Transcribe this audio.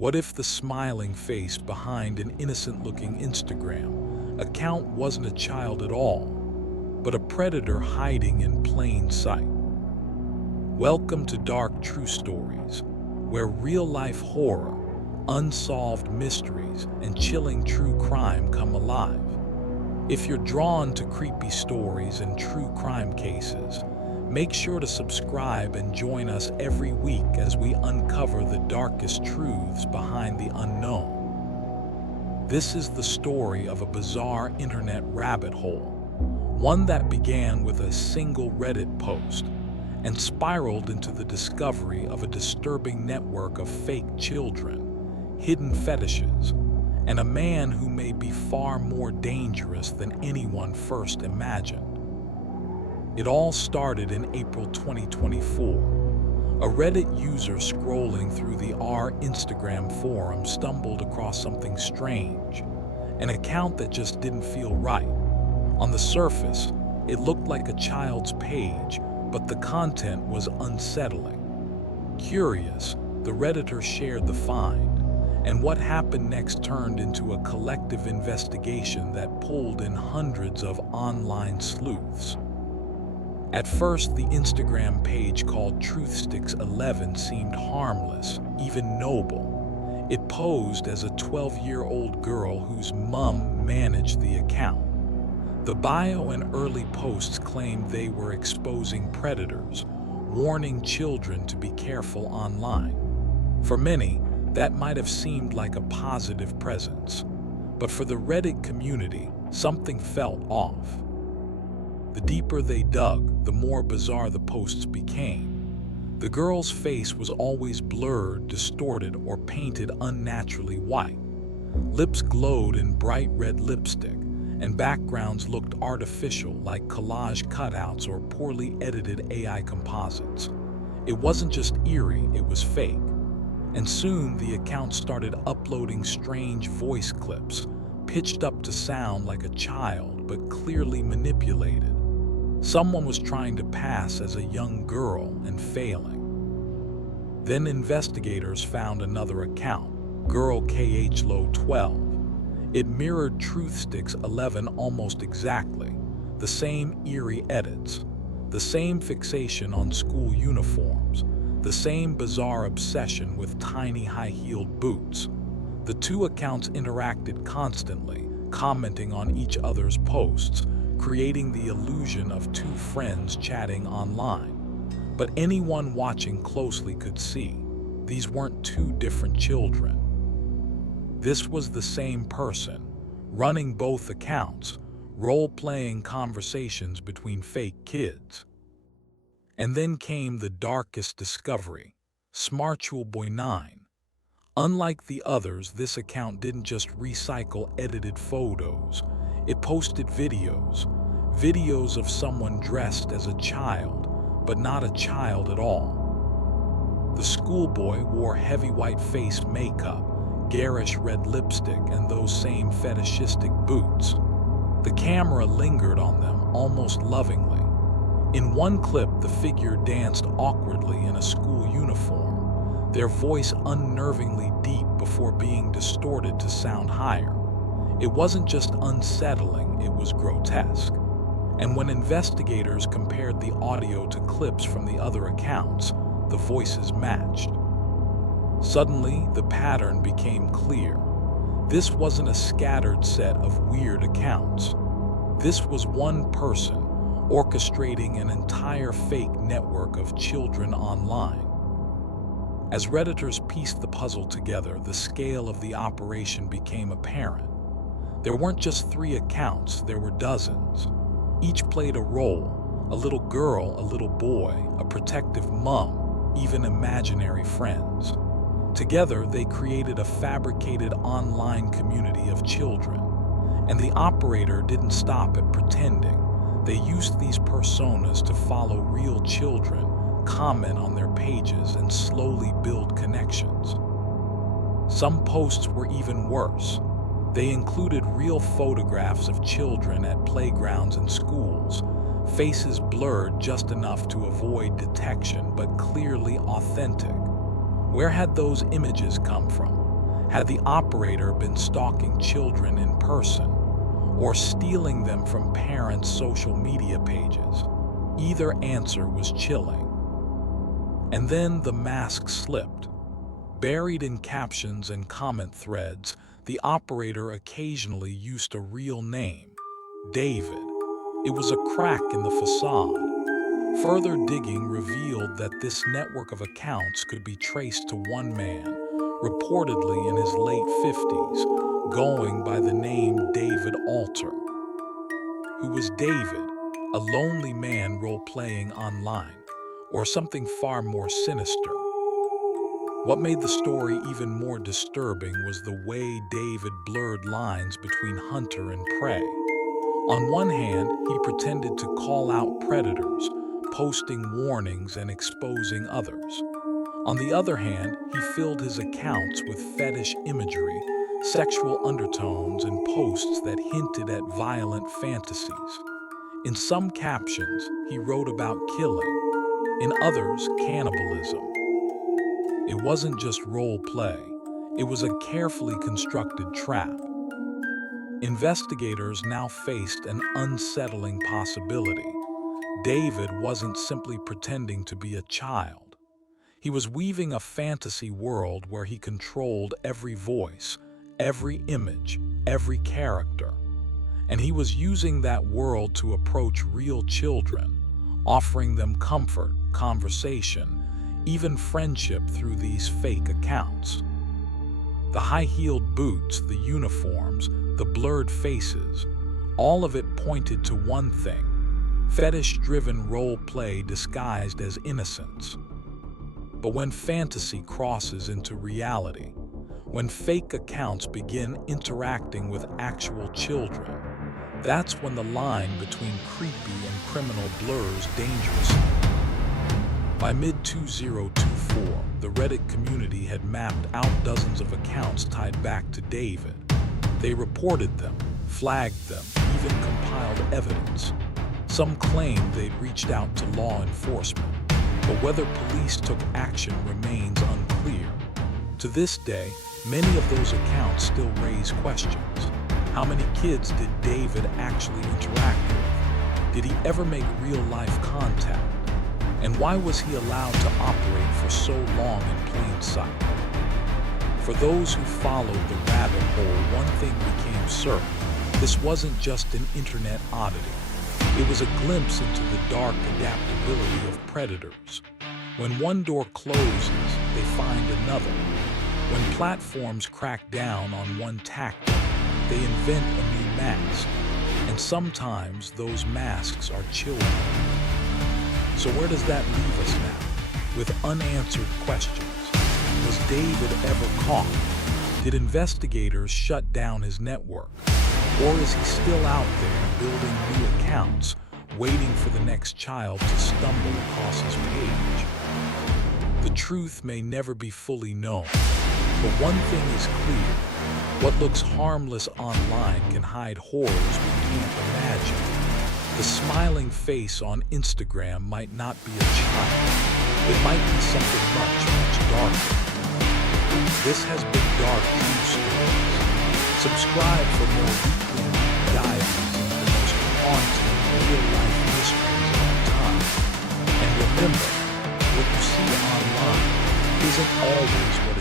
What if the smiling face behind an innocent-looking Instagram account wasn't a child at all, but a predator hiding in plain sight? Welcome to Dark True Stories, where real-life horror, unsolved mysteries, and chilling true crime come alive. If you're drawn to creepy stories and true crime cases, make sure to subscribe and join us every week as we uncover the darkest truths behind the unknown. This is the story of a bizarre internet rabbit hole, one that began with a single Reddit post and spiraled into the discovery of a disturbing network of fake children, hidden fetishes, and a man who may be far more dangerous than anyone first imagined. It all started in April 2024. A Reddit user scrolling through the Instagram forum stumbled across something strange, an account that just didn't feel right. On the surface, it looked like a child's page, but the content was unsettling. Curious, the Redditor shared the find, and what happened next turned into a collective investigation that pulled in hundreds of online sleuths. At first, the Instagram page called Truthsticks11 seemed harmless, even noble. It posed as a 12-year-old girl whose mom managed the account. The bio and early posts claimed they were exposing predators, warning children to be careful online. For many, that might have seemed like a positive presence, but for the Reddit community, something felt off. The deeper they dug, the more bizarre the posts became. The girl's face was always blurred, distorted, or painted unnaturally white. Lips glowed in bright red lipstick, and backgrounds looked artificial, like collage cutouts or poorly edited AI composites. It wasn't just eerie, it was fake. And soon the account started uploading strange voice clips, pitched up to sound like a child but clearly manipulated. Someone was trying to pass as a young girl and failing. Then investigators found another account, Girl KHLO12. It mirrored Truthsticks11 almost exactly. The same eerie edits, the same fixation on school uniforms, the same bizarre obsession with tiny high-heeled boots. The two accounts interacted constantly, commenting on each other's posts, creating the illusion of two friends chatting online. But anyone watching closely could see, these weren't two different children. This was the same person, running both accounts, role-playing conversations between fake kids. And then came the darkest discovery, Smartschoolboy9. Unlike the others, this account didn't just recycle edited photos. It posted videos of someone dressed as a child, but not a child at all. The schoolboy wore heavy white face makeup, garish red lipstick, and those same fetishistic boots. The camera lingered on them, almost lovingly. In one clip, the figure danced awkwardly in a school uniform, their voice unnervingly deep before being distorted to sound higher. It wasn't just unsettling, it was grotesque. And when investigators compared the audio to clips from the other accounts, the voices matched. Suddenly, the pattern became clear. This wasn't a scattered set of weird accounts. This was one person, orchestrating an entire fake network of children online. As Redditors pieced the puzzle together, the scale of the operation became apparent. There weren't just 3 accounts, there were dozens. Each played a role, a little girl, a little boy, a protective mom, even imaginary friends. Together, they created a fabricated online community of children. And the operator didn't stop at pretending. They used these personas to follow real children, comment on their pages, and slowly build connections. Some posts were even worse. They included real photographs of children at playgrounds and schools, faces blurred just enough to avoid detection but clearly authentic. Where had those images come from? Had the operator been stalking children in person or stealing them from parents' social media pages? Either answer was chilling. And then the mask slipped. Buried in captions and comment threads, the operator occasionally used a real name, David. It was a crack in the facade. Further digging revealed that this network of accounts could be traced to one man, reportedly in his late 50s, going by the name David Alter. Who was David? A lonely man role-playing online, or something far more sinister? What made the story even more disturbing was the way David blurred lines between hunter and prey. On one hand, he pretended to call out predators, posting warnings and exposing others. On the other hand, he filled his accounts with fetish imagery, sexual undertones, and posts that hinted at violent fantasies. In some captions, he wrote about killing. In others, cannibalism. It wasn't just role play, it was a carefully constructed trap. Investigators now faced an unsettling possibility. David wasn't simply pretending to be a child. He was weaving a fantasy world where he controlled every voice, every image, every character. And he was using that world to approach real children, offering them comfort, conversation, even friendship through these fake accounts. The high-heeled boots, the uniforms, the blurred faces, all of it pointed to one thing: fetish-driven role play disguised as innocence. But when fantasy crosses into reality, when fake accounts begin interacting with actual children, that's when the line between creepy and criminal blurs dangerously. By mid-2024, the Reddit community had mapped out dozens of accounts tied back to David. They reported them, flagged them, even compiled evidence. Some claimed they'd reached out to law enforcement, but whether police took action remains unclear. To this day, many of those accounts still raise questions. How many kids did David actually interact with? Did he ever make real-life contact? And why was he allowed to operate for so long in plain sight? For those who followed the rabbit hole, one thing became certain: this wasn't just an internet oddity. It was a glimpse into the dark adaptability of predators. When one door closes, they find another. When platforms crack down on one tactic, they invent a new mask. And sometimes those masks are children. So where does that leave us now? With unanswered questions. Was David ever caught? Did investigators shut down his network? Or is he still out there building new accounts, waiting for the next child to stumble across his page? The truth may never be fully known, but one thing is clear: what looks harmless online can hide horrors we can't imagine. The smiling face on Instagram might not be a child. It might be something much, much darker. This has been Dark True Stories. Subscribe for more weekly dives into the most haunting real-life mysteries of our time. And remember, what you see online isn't always what